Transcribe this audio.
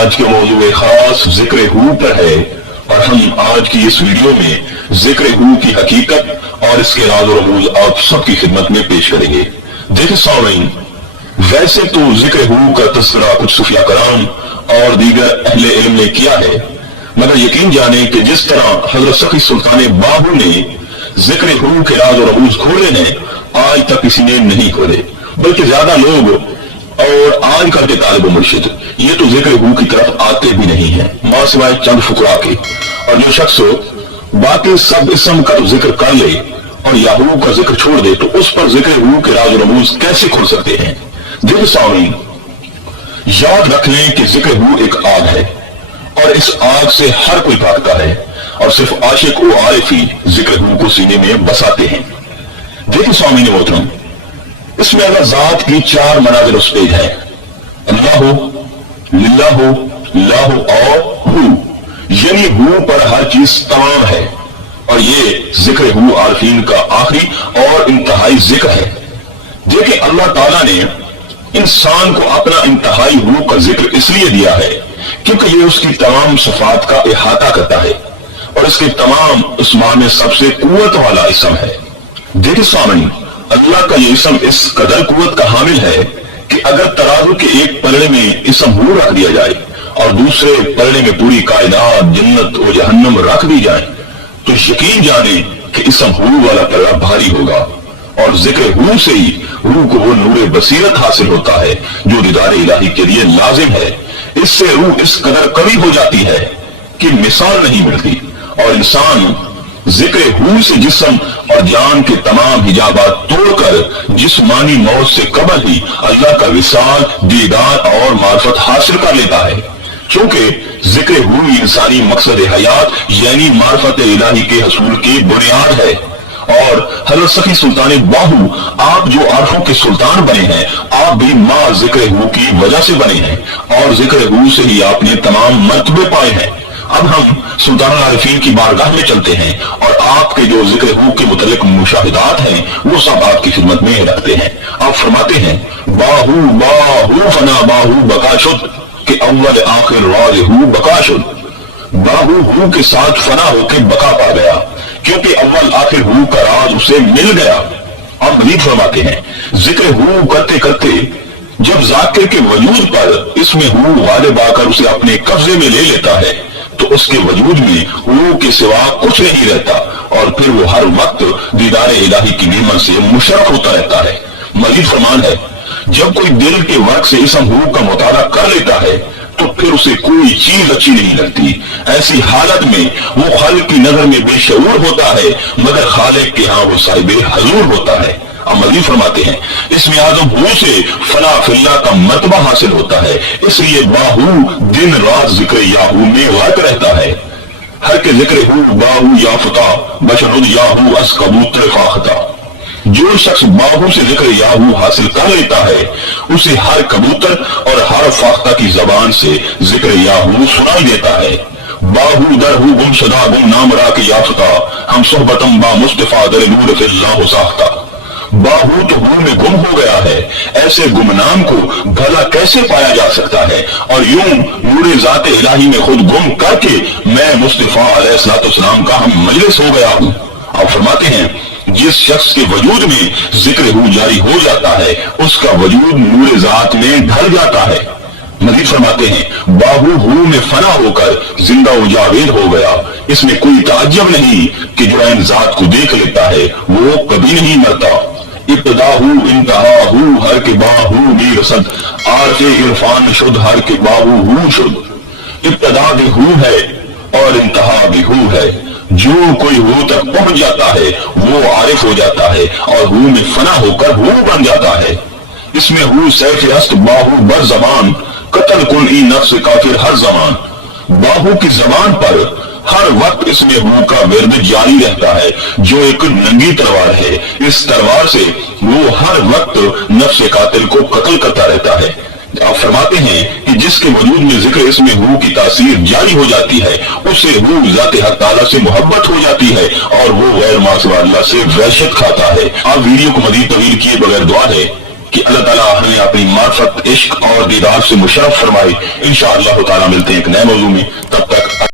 आज के मौजूद खास जिक्र हू पर है और हम आज की इस वीडियो में जिक्र हू की हकीकत और इसके राज और रमूज आप सबकी खिदमत में पेश करेंगे। देखिए सामईन, वैसे तो जिक्र हू का तस्करा कुछ सूफिया कराम और दीगर अहले इल्म ने किया है, मगर यकीन जाने कि जिस तरह हजरत सखी सुल्तान बाहू ने जिक्र हू के राज और रमूज खोले हैं, आज तक किसी ने नहीं खोले, बल्कि ज्यादा लोग और आज कल के तालिब मुर्शिद ये तो जिक्र हू की तरफ आते भी नहीं है, मां सिवाय चंद फुकरा के। और जो शख्स बाकी सब इसम का जिक्र कर ले और याहू का जिक्र छोड़ दे तो उस पर जिक्र हू के राज रमूज कैसे खुल सकते हैं। देखिए सामीन, याद रख लें कि जिक्र हू एक आग है और इस आग से हर कोई भागता है और सिर्फ आशिक व आरिफ ही जिक्र हू को सीने में बसाते हैं। देखिए सामीन मोहतरम, इसमें अगर जात की चार मनाजिर उस पेज है, अल्लाह हो, लिल्लाह हो, ला हो और हू, यानी हू पर हर चीज तमाम है और ये जिक्र हू आरिफीन का आखिरी और इंतहाई जिक्र है। देखिए अल्लाह ताला ने इंसान को अपना इंतहाई हू का जिक्र इसलिए दिया है क्योंकि ये उसकी तमाम सिफात का इहाता करता है और इसके तमाम इस्मा में सबसे कुव्वत वाला इसम है। देखिए सामने, अल्लाह का ये इसम इस कदर कुव्वत का हामिल है कि अगर तराजू के एक पलड़े में इसम हू रख दिया जाए और दूसरे पलड़े में पूरी कायनात, जन्नत और जहन्नम रख दी जाए तो यकीन जाने कि इसम हू वाला पलड़ा भारी होगा और जिक्र हू से ही रूह को वो नूरे बसीरत हासिल होता है जो दीदार इलाही के लिए लाजिम है। इससे रूह इस कदर कवी हो जाती है कि मिसाल नहीं मिलती और इंसान जिक्र हू से जिस्म और जान के तमाम हिजाबात तोड़कर जिस्मानी मौत से कबल ही अल्लाह का विसाल, दीदार और मार्फत हासिल कर लेता है। क्योंकि जिक्र हू इंसानी मकसद हयात यानी मार्फत इलाही के हसूल की बुनियाद है। और हजरत सखी सुल्तान बाहू, आप जो आरफों के सुल्तान बने हैं, आप भी मां जिक्र हू की वजह से बने हैं और जिक्र हू से ही आपने तमाम मर्तबे पाए हैं। अब हम सुल्तान आरिफीन की बारगाह में चलते हैं और आपके जो जिक्र हू के मुतल्लिक मुशाहिदात हैं वो सब आपकी खिदमत में रखते हैं। आप फरमाते हैं, बाहू बाहू फना बाहू बकाशुद के अव्वल आखिर राज हू बकाशुद। बाहू हू के साथ फना होकर बका पा गया क्योंकि अव्वल आखिर हू का राज उसे मिल गया। आप मजीद फरमाते हैं, जिक्र हू करते करते जब जाकिर के वजूद पर इसमें हू गालिब आकर उसे अपने कब्जे में ले लेता है तो उसके वजूद में हू के सिवा कुछ नहीं रहता और फिर वो हर वक्त दीदार इलाही की नेमत से मुशर्रफ होता रहता है। मजीद फरमान है, जब कोई दिल के वर्क से इसम हू का मुताला कर लेता है तो फिर उसे कोई चीज अच्छी नहीं लगती। ऐसी हालत में वो खालिक की नजर में बेशऊर होता है मगर खालिक के यहाँ वो साहिब हजूर होता है। अब मजीद फरमाते हैं, इसमें आजम हू से फना फिल्ला का मर्तबा हासिल होता है, इसलिए बाहू दिन रात जिक्र याहू में वाक़ रहता है। हर के जिक्र हू बाहू याफता बशनुद याहू अस कबूतर फाख्ता। जो शख्स बाहू से जिक्र याहू हासिल कर लेता है उसे हर कबूतर और हर फाख्ता की जबान से जिक्र याहू सुनाई देता है। बाहू दर हू गुम शुदा गुम नाम रा के याफता हम सोहबतम बा मुस्तफा दर नूर फिल्लाह साख्ता। बाहू तो हू में गुम हो गया है, ऐसे गुमनाम को भला कैसे पाया जा सकता है और यूं नूरे जात इलाही में खुद गुम करके मैं मुस्तफा अलैहिस्सलाम का हम मजलिस हो गया हूं। आप फरमाते हैं, जिस शख्स के वजूद में जिक्र हू जारी हो जाता है उसका वजूद नूरे जात में ढल जाता है। मजीद फरमाते हैं, बाहू हू में फना होकर जिंदा व जावेद हो गया। इसमें कोई ताज्जुब नहीं कि जो इन जात को देख लेता है वो कभी नहीं मरता। इब्तदा हू इंतहा हू हर के बाहू भी रसद आरके इरफान शुद्ध हर के बाहू हू शुद्ध। इब्तदा भी हू है और इंतहा भी हू है। जो कोई हू तक पहुंच जाता है वो आरिफ हो जाता है और हू में फना होकर हू बन जाता है। इसमें हू सैफ हस्त बाहू बर जबान कतल कुल ई नफ्स काफिर हर जमान। बाहू की जबान पर हर वक्त इसमें हू का विर्द जारी रहता है जो एक नंगी तलवार है। इस तलवार से वो हर वक्त नफ्स कातिल को कत्ल करता रहता है। आप फरमाते हैं कि जिसके वजूद में जिक्र इसमें हू की तासीर जारी हो जाती है उससे हू ज़ाते हक ताला से मोहब्बत हो जाती है और वो गैर मासिवा अल्लाह से वहशत खाता है। आप वीडियो को मजीद तवील किए बगैर दुआ है کہ اللہ تعالیٰ ہمیں اپنی معرفت، عشق اور دیدار سے مشرف فرمائے۔ انشاءاللہ تعالیٰ ملتے ہیں ایک نئے موضوع میں، تب تک